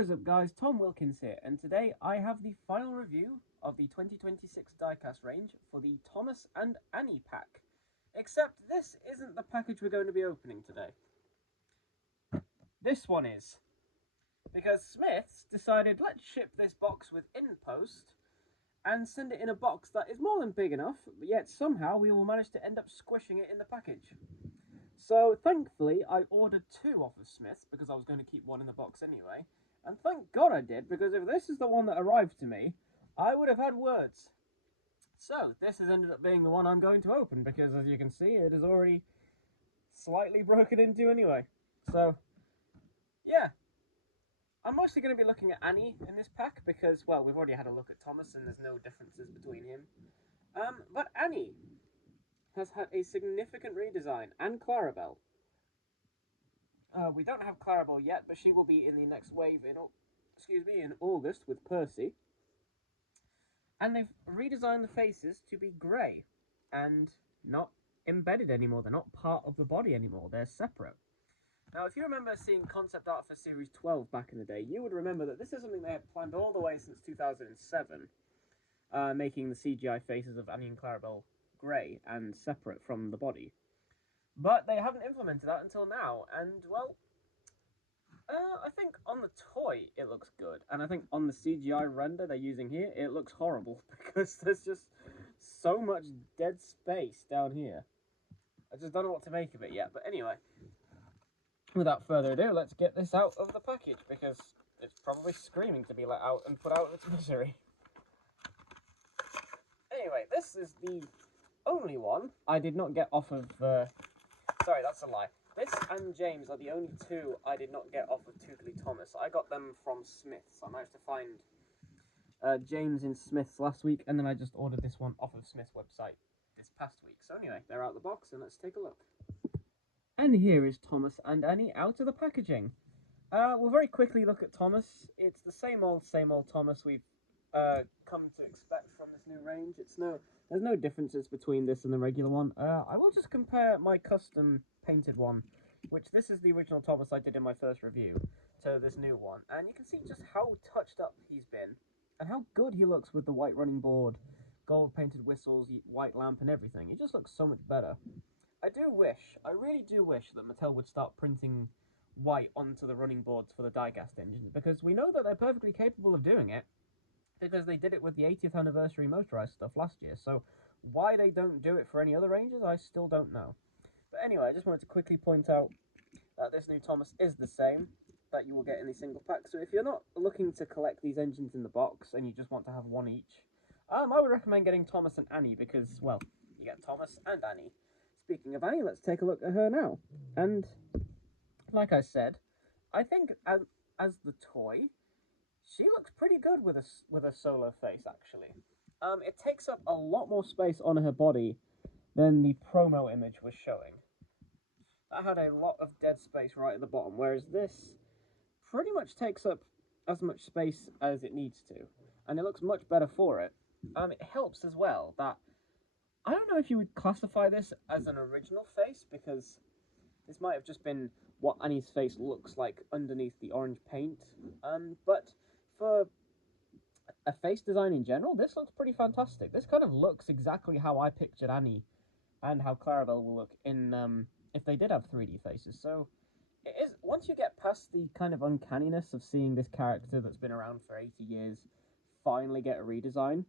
is up guys, Tom Wilkins here, and today I have the final review of the 2026 diecast range for the Thomas and Annie pack. Except this isn't the package we're going to be opening today. This one is. Because Smiths decided let's ship this box with InPost and send it in a box that is more than big enough, but yet somehow we will manage to end up squishing it in the package. So thankfully I ordered two off of Smiths because I was going to keep one in the box anyway. And thank God I did, because if this is the one that arrived to me, I would have had words. So this has ended up being the one I'm going to open, because as you can see, it is already slightly broken into anyway. So, yeah. I'm mostly going to be looking at Annie in this pack, because, well, we've already had a look at Thomas, and there's no differences between him. But Annie has had a significant redesign, and Clarabelle. We don't have Clarabelle yet, but she will be in the next wave in August with Percy. And they've redesigned the faces to be grey and not embedded anymore. They're not part of the body anymore. They're separate. Now, if you remember seeing concept art for Series 12 back in the day, you would remember that this is something they had planned all the way since 2007, making the CGI faces of Annie and Clarabelle grey and separate from the body. But they haven't implemented that until now, and, well, I think on the toy it looks good, and I think on the CGI render they're using here, it looks horrible, because there's just so much dead space down here. I just don't know what to make of it yet, but anyway, without further ado, let's get this out of the package, because it's probably screaming to be let out and put out of its misery. Anyway, this is the only one I did not get off of, sorry, that's a lie. This and James are the only two I did not get off of Tootly Thomas. I got them from Smiths. I managed to find James in Smiths last week, and then I just ordered this one off of Smith's website this past week. So anyway, they're out of the box, and let's take a look. And here is Thomas and Annie out of the packaging. We'll very quickly look at Thomas. It's the same old Thomas we've come to expect from this new range. There's no differences between this and the regular one. I will just compare my custom painted one, which this is the original Thomas I did in my first review, to this new one. And you can see just how touched up he's been, and how good he looks with the white running board, gold painted whistles, white lamp and everything. He just looks so much better. I really do wish that Mattel would start printing white onto the running boards for the diecast engines, because we know that they're perfectly capable of doing it, because they did it with the 80th anniversary motorized stuff last year. So why they don't do it for any other ranges, I still don't know. But anyway, I just wanted to quickly point out that this new Thomas is the same that you will get in the single pack. So if you're not looking to collect these engines in the box and you just want to have one each, I would recommend getting Thomas and Annie, because, well, you get Thomas and Annie. Speaking of Annie, let's take a look at her now. And like I said, I think as the toy, she looks pretty good with a solo face, actually. It takes up a lot more space on her body than the promo image was showing. That had a lot of dead space right at the bottom, whereas this pretty much takes up as much space as it needs to, and it looks much better for it. It helps as well that, I don't know if you would classify this as an original face, because this might have just been what Annie's face looks like underneath the orange paint, but for a face design in general, this looks pretty fantastic. This kind of looks exactly how I pictured Annie and how Clarabelle will look in if they did have 3D faces. So it is, once you get past the kind of uncanniness of seeing this character that's been around for 80 years finally get a redesign,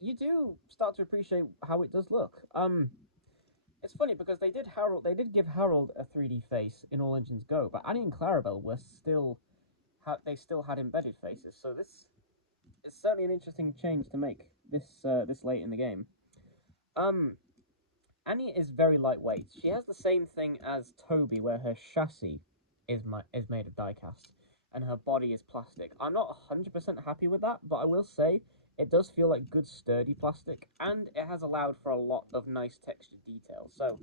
you do start to appreciate how it does look. It's funny because they did give Harold a 3D face in All Engines Go, but Annie and Clarabelle were still had embedded faces. So this is certainly an interesting change to make this late in the game. Annie is very lightweight. She has the same thing as Toby, where her chassis is made of diecast and her body is plastic. I'm not 100% happy with that, but I will say it does feel like good sturdy plastic, and it has allowed for a lot of nice textured detail. So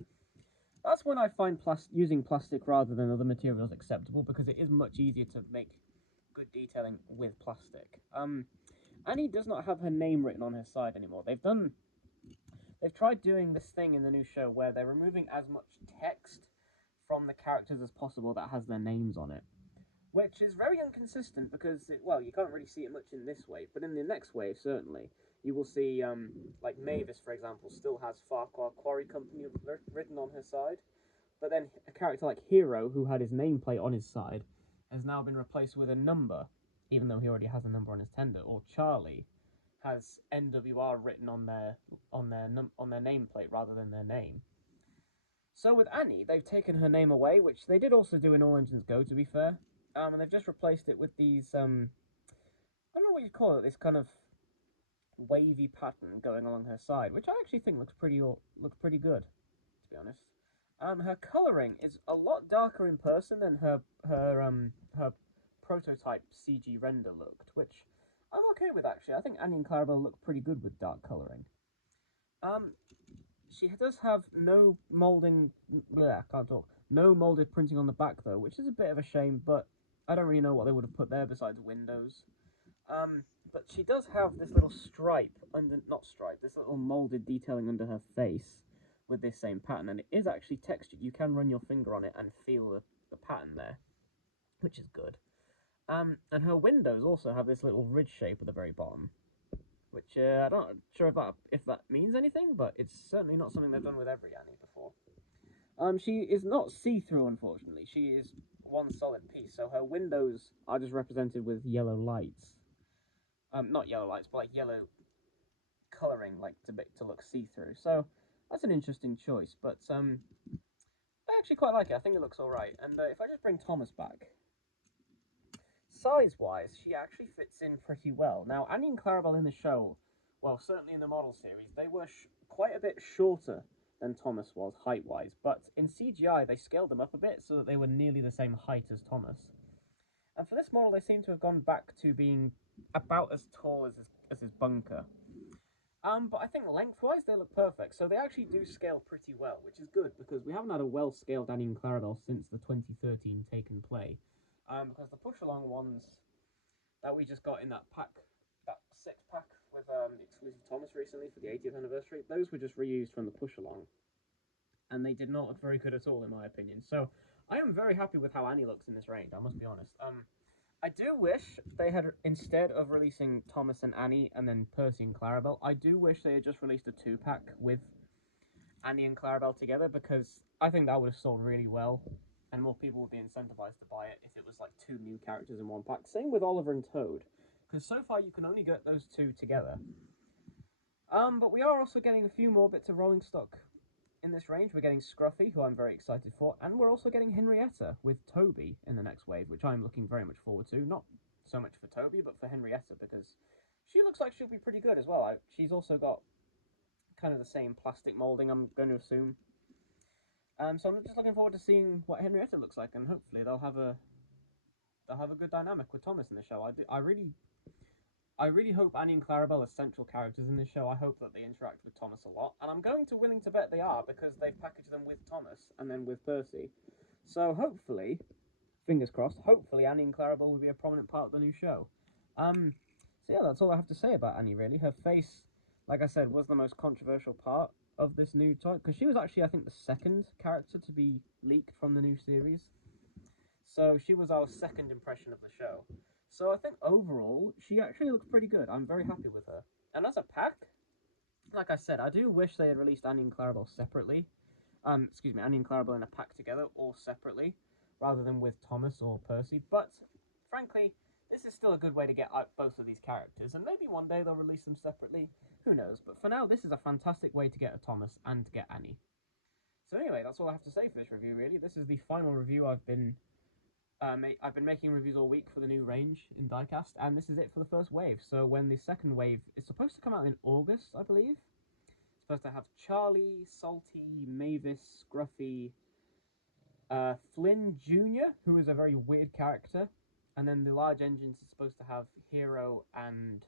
that's when I find using plastic rather than other materials acceptable, because it is much easier to make good detailing with plastic. Annie does not have her name written on her side anymore. They've tried doing this thing in the new show where they're removing as much text from the characters as possible that has their names on it, which is very inconsistent because, well, you can't really see it much in this wave, but in the next wave, certainly, you will see, like Mavis, for example, still has Farquhar Quarry Company written on her side, but then a character like Hero, who had his nameplate on his side, has now been replaced with a number, even though he already has a number on his tender, or Charlie has NWR written on their nameplate rather than their name. So with Annie, they've taken her name away, which they did also do in All Engines Go, to be fair. And they've just replaced it with these, I don't know what you'd call it, this kind of wavy pattern going along her side, which I actually think looks pretty good, to be honest. Her colouring is a lot darker in person than her prototype CG render looked, which I'm okay with, actually. I think Annie and Clarabelle look pretty good with dark colouring. She does have no moulding, no moulded printing on the back, though, which is a bit of a shame, but I don't really know what they would have put there besides windows. But she does have this little this little moulded detailing under her face with this same pattern, and it is actually textured. You can run your finger on it and feel the pattern there, which is good. And her windows also have this little ridge shape at the very bottom, which I'm not sure if that means anything, but it's certainly not something they've done with every Annie before. She is not see-through, unfortunately. She is one solid piece, so her windows are just represented with yellow lights. Not yellow lights, but like yellow colouring, like to look see-through. So that's an interesting choice, but I actually quite like it. I think it looks alright. And if I just bring Thomas back, size-wise, she actually fits in pretty well. Now, Annie and Clarabelle in the show, well, certainly in the model series, they were quite a bit shorter than Thomas was height-wise, but in CGI they scaled them up a bit so that they were nearly the same height as Thomas. And for this model, they seem to have gone back to being about as tall as his bunker. But I think lengthwise they look perfect, so they actually do scale pretty well, which is good, because we haven't had a well-scaled Annie and Clarabelle since the 2013 Take and Play. Because the push-along ones that we just got in that pack, that 6-pack with exclusive Thomas recently for the 80th anniversary, those were just reused from the push-along. And they did not look very good at all, in my opinion. So I am very happy with how Annie looks in this range, I must be honest. I do wish they had, instead of releasing Thomas and Annie and then Percy and Clarabelle, I do wish they had just released a 2-pack with Annie and Clarabelle together, because I think that would have sold really well, and more people would be incentivized to buy it if it was like 2 new characters in 1 pack. Same with Oliver and Toad, because so far you can only get those 2 together. But we are also getting a few more bits of rolling stock in this range. We're getting Scruffy, who I'm very excited for, and we're also getting Henrietta with Toby in the next wave, which I'm looking very much forward to. Not so much for Toby, but for Henrietta, because she looks like she'll be pretty good as well. She's also got kind of the same plastic moulding, I'm going to assume. So I'm just looking forward to seeing what Henrietta looks like, and hopefully they'll have a good dynamic with Thomas in the show. I really hope Annie and Clarabelle are central characters in this show. I hope that they interact with Thomas a lot, and I'm willing to bet they are, because they've packaged them with Thomas and then with Percy. So hopefully, fingers crossed, hopefully Annie and Clarabelle will be a prominent part of the new show. So yeah, that's all I have to say about Annie, really. Her face, like I said, was the most controversial part of this new toy, because she was actually, I think, the second character to be leaked from the new series. So she was our second impression of the show. So I think overall, she actually looks pretty good. I'm very happy with her. And as a pack, like I said, I do wish they had released Annie and Clarabelle separately. Annie and Clarabelle in a pack together, or separately, rather than with Thomas or Percy. But, frankly, this is still a good way to get out both of these characters. And maybe one day they'll release them separately. Who knows? But for now, this is a fantastic way to get a Thomas and to get Annie. So anyway, that's all I have to say for this review, really. This is the final review I've been making reviews all week for the new range in Diecast, and this is it for the first wave. So when the second wave is supposed to come out in August, I believe, it's supposed to have Charlie, Salty, Mavis, Scruffy, Flynn Jr., who is a very weird character, and then the large engines is supposed to have Hero and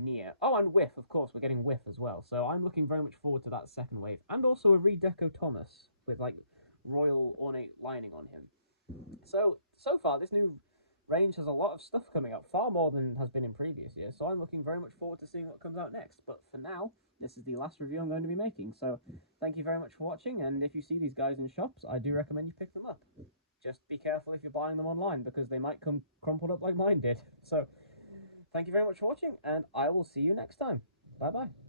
Nia. Oh, and Whiff, of course, we're getting Whiff as well. So I'm looking very much forward to that second wave, and also a redeco Thomas with like royal ornate lining on him. So far, this new range has a lot of stuff coming up, far more than has been in previous years, so I'm looking very much forward to seeing what comes out next. But for now, this is the last review I'm going to be making, so thank you very much for watching, and if you see these guys in shops, I do recommend you pick them up. just be careful if you're buying them online, because they might come crumpled up like mine did. So, thank you very much for watching, and I will see you next time. Bye bye.